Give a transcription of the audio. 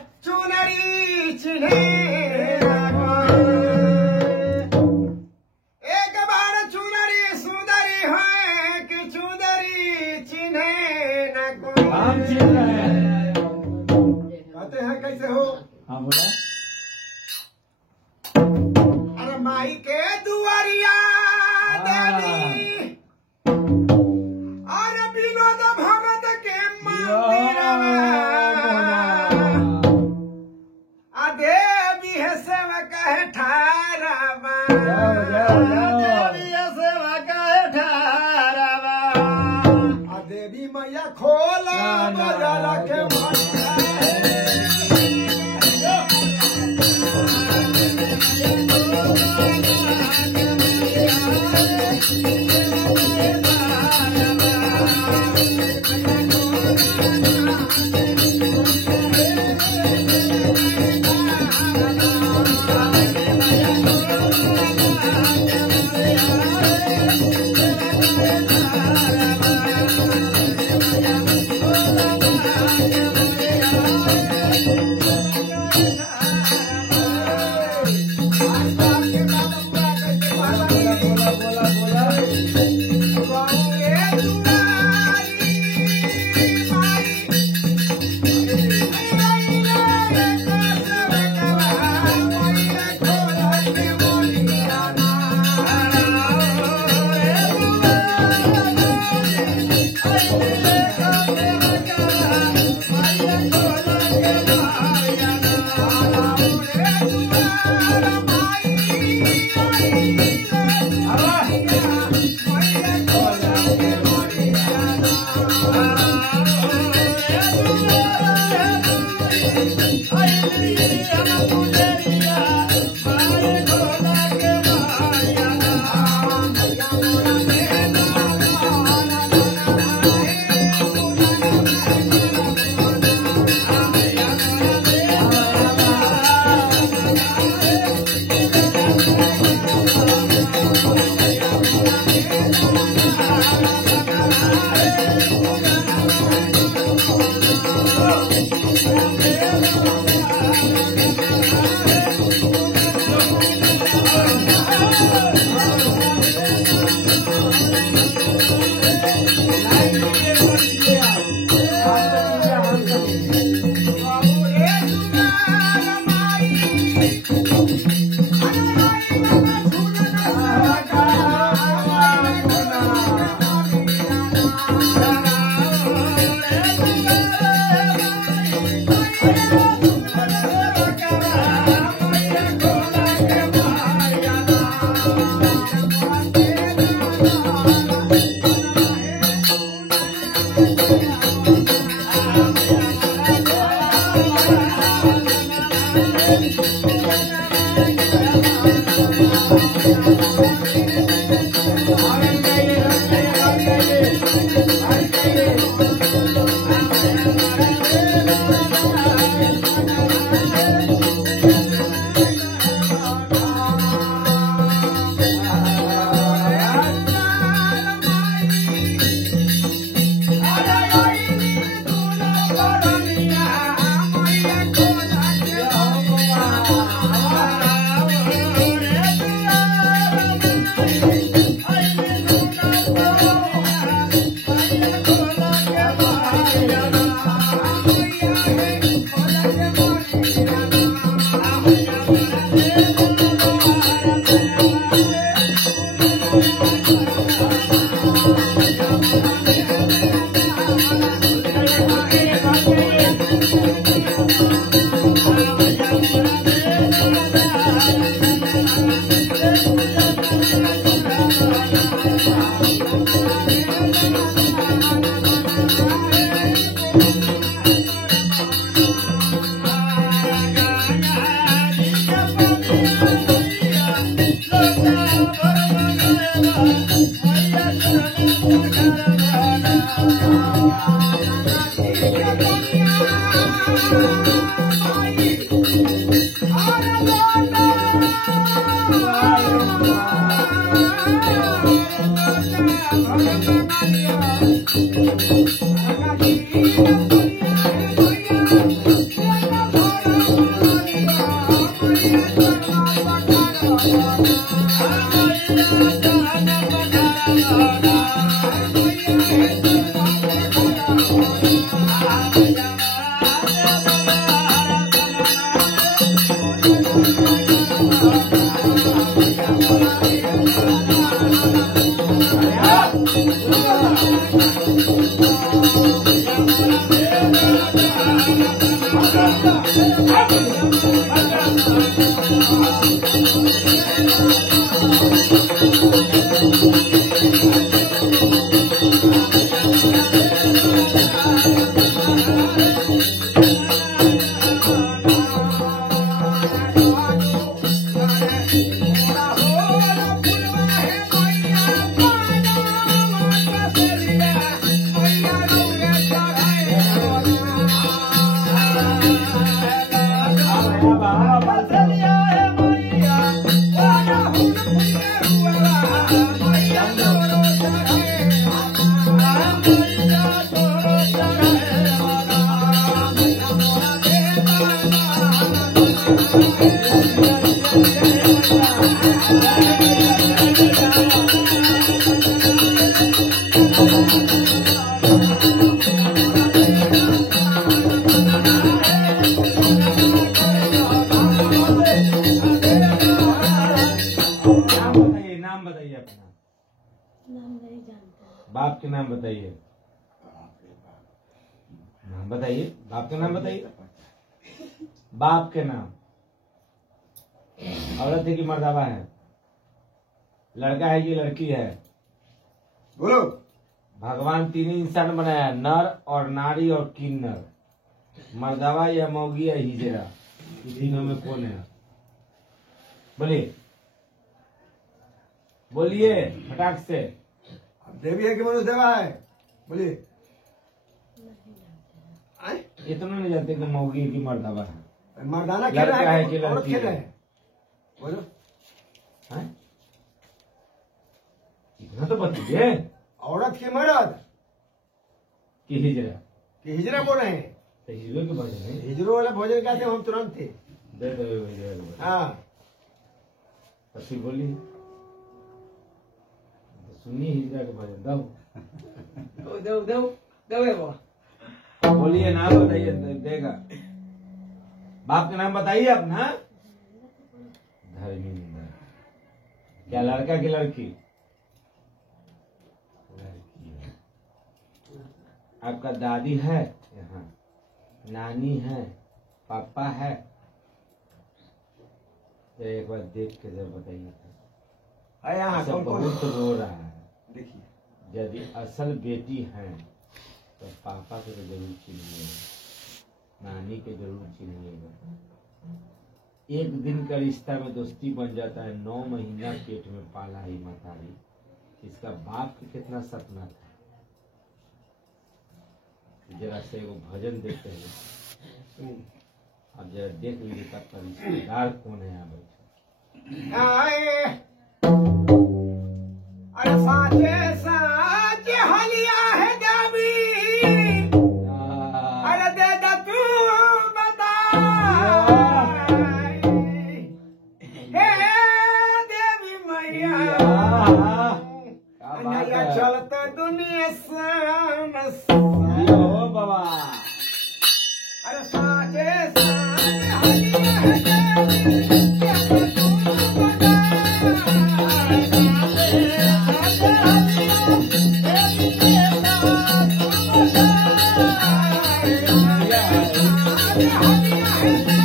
चुनरी चिन्हे एक बार चुनरी सुंदरी है कि चुनरी चिन्हे न कोई। हम चिन्ह रहे हैं। कहते हैं कैसे हो? हाँ बोला। अरे माई के दुआरिया देवी और विनोद भगत के मंदिर देवी है सेवक है ठारावा देवी है सेवक है ठारावा देवी मैया खोला बाजार के मैया बाप के नाम बताइए। नाम बताइए, बाप का नाम बताइए। बाप के नाम। औरत है कि मर्दावा है? लड़का है कि लड़की है? बोलो। भगवान तीन ही इंसान बनाया, नर और नारी और किन्नर। मर्दावा या मौगी या हिजरा, इन तीनों में कौन है? बोलिए बोलिए फटाक से। देवी है कि मनुष्य देवा है? बोलिए। इतना नहीं जानते कि मौगी है कि मर्दावा है? मर्दाना लड़का है कि औरत लड़की खेल है? है? बोलो। हैं? इतना तो बताइए। औरत की मर्द कि हिजरा? कि हिजरा बोल रहे हैं? तो हिजरों के भजन है। हिजरो वाला भोजन कहते हैं, हम तुरंत थे। दे दो हिजरा के भजन। हाँ अच्छी बोली सुनिए, हिजरा के भजन दो। दो दो दो है वो। बोलिए, नाम बताइए, देगा। बाप का नाम बताइए अपना। धर्मिंदर। क्या लड़का की लड़की? लड़की है। आपका दादी है यहाँ, नानी है, पापा है? तो एक बार देख के जब बताइए। यहाँ सब कौन कौन बहुत रो रहा है। देखिए। यदि असल बेटी है तो पापा को तो जरूर चिन्हिएगा, नानी के जरूर चिन्हिएगा। एक दिन का रिश्ता में दोस्ती बन जाता है, 9 महीना पेट में पाला ही मतारी। इसका बाप का कितना सपना था। जरा से वो भजन देते हैं, अब जरा देख लीजिए तब रिश्तेदार कौन है यहाँ बैठे। आए अरे साचे साचे हलिया है देवी, अरे दे दा तू बता। हे देवी मैया, नैया चलते दुनिया ओ बाबा। अरे साचे साचे हलिया है देवी, दे दा तू बता। Yeah.